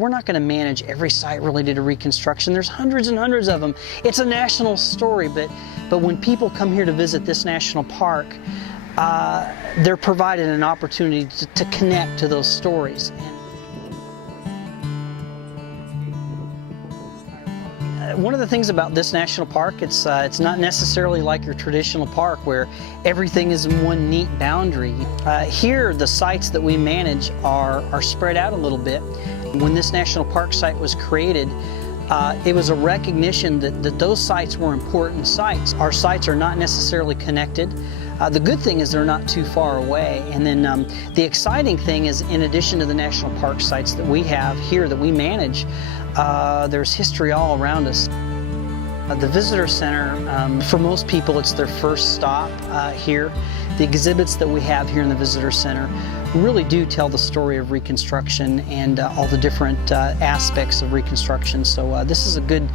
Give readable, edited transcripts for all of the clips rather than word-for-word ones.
We're not going to manage every site related to Reconstruction. There's hundreds and hundreds of them. It's a national story, but when people come here to visit this national park, they're provided an opportunity to connect to those stories. One of the things about this national park, it's not necessarily like your traditional park where everything is in one neat boundary. Here, the sites that we manage are spread out a little bit. When this national park site was created, it was a recognition that those sites were important sites. Our sites are not necessarily connected. The good thing is they're not too far away. And then the exciting thing is, in addition to the national park sites that we have here that we manage, there's history all around us. The Visitor Center, for most people, it's their first stop here. The exhibits that we have here in the Visitor Center really do tell the story of Reconstruction and all the different aspects of Reconstruction. So this is a good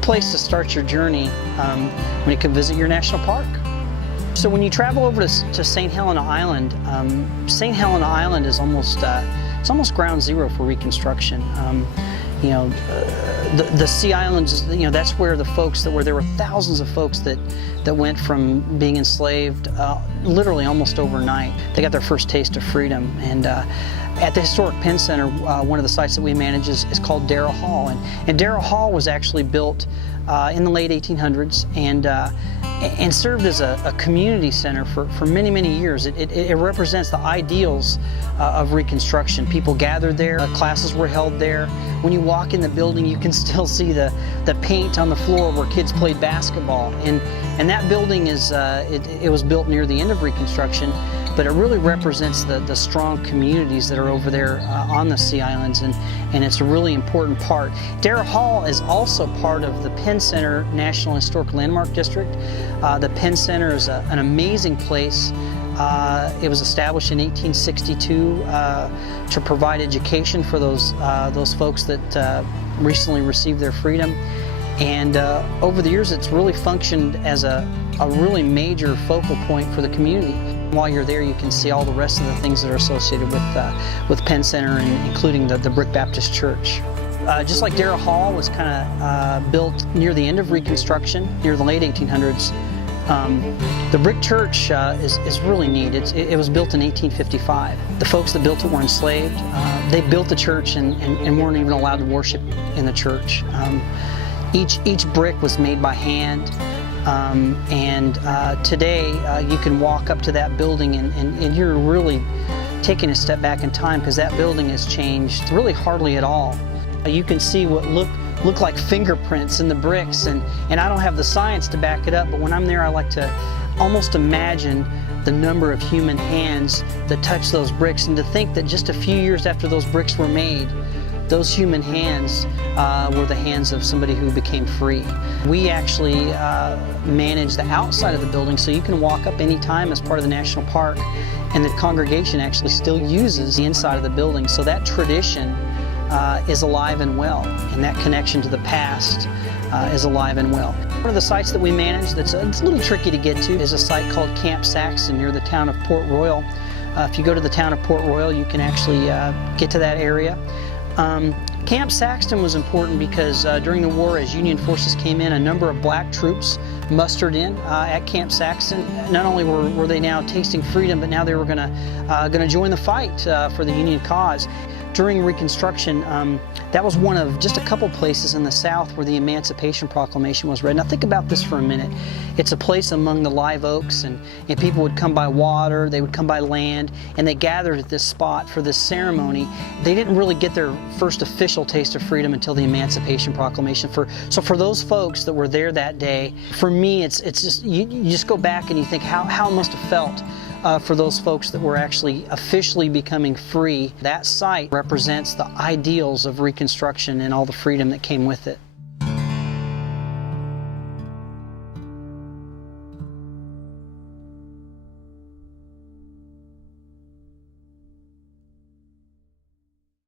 place to start your journey when you can visit your national park. So when you travel over to St. Helena Island, St. Helena Island is it's almost ground zero for Reconstruction. You know, the Sea Islands, you know, that's where the folks there were thousands of folks that went from being enslaved literally almost overnight. They got their first taste of freedom. And at the Historic Penn Center, one of the sites that we manage is called Darrell Hall. And Darrell Hall was actually built in the late 1800s and served as a community center for many, many years. It represents the ideals of Reconstruction. People gathered there, classes were held there. When you walk in the building, you can still see the paint on the floor where kids played basketball. And that building it was built near the end of Reconstruction, but it really represents the strong communities that are over there on the Sea Islands, and it's a really important part. Darrell Hall is also part of the Penn Center National Historic Landmark District. The Penn Center is an amazing place. It was established in 1862 to provide education for those folks that recently received their freedom. And over the years, it's really functioned as a really major focal point for the community. While you're there, you can see all the rest of the things that are associated with Penn Center, and including the Brick Baptist Church. Just like Darrell Hall was kind of built near the end of Reconstruction, near the late 1800s, the Brick Church is really neat. It was built in 1855. The folks that built it were enslaved. They built the church and weren't even allowed to worship in the church. Each brick was made by hand. Today you can walk up to that building and you're really taking a step back in time, because that building has changed really hardly at all. You can see what look like fingerprints in the bricks, and I don't have the science to back it up, but when I'm there, I like to almost imagine the number of human hands that touch those bricks, and to think that just a few years after those bricks were made, those human hands were the hands of somebody who became free. We actually manage the outside of the building, so you can walk up anytime as part of the National Park, and the congregation actually still uses the inside of the building. So that tradition is alive and well, and that connection to the past is alive and well. One of the sites that we manage it's a little tricky to get to is a site called Camp Saxton near the town of Port Royal. If you go to the town of Port Royal, you can actually get to that area. Camp Saxton was important because during the war, as Union forces came in, a number of black troops mustered in at Camp Saxton. Not only were they now tasting freedom, but now they were going to join the fight for the Union cause. During Reconstruction, that was one of just a couple places in the South where the Emancipation Proclamation was read. Now think about this for a minute. It's a place among the live oaks, and people would come by water, they would come by land, and they gathered at this spot for this ceremony. They didn't really get their first official taste of freedom until the Emancipation Proclamation. So for those folks that were there that day, for me, it's just, you just go back and you think how it must have felt for those folks that were actually officially becoming free. That site represents the ideals of Reconstruction and all the freedom that came with it.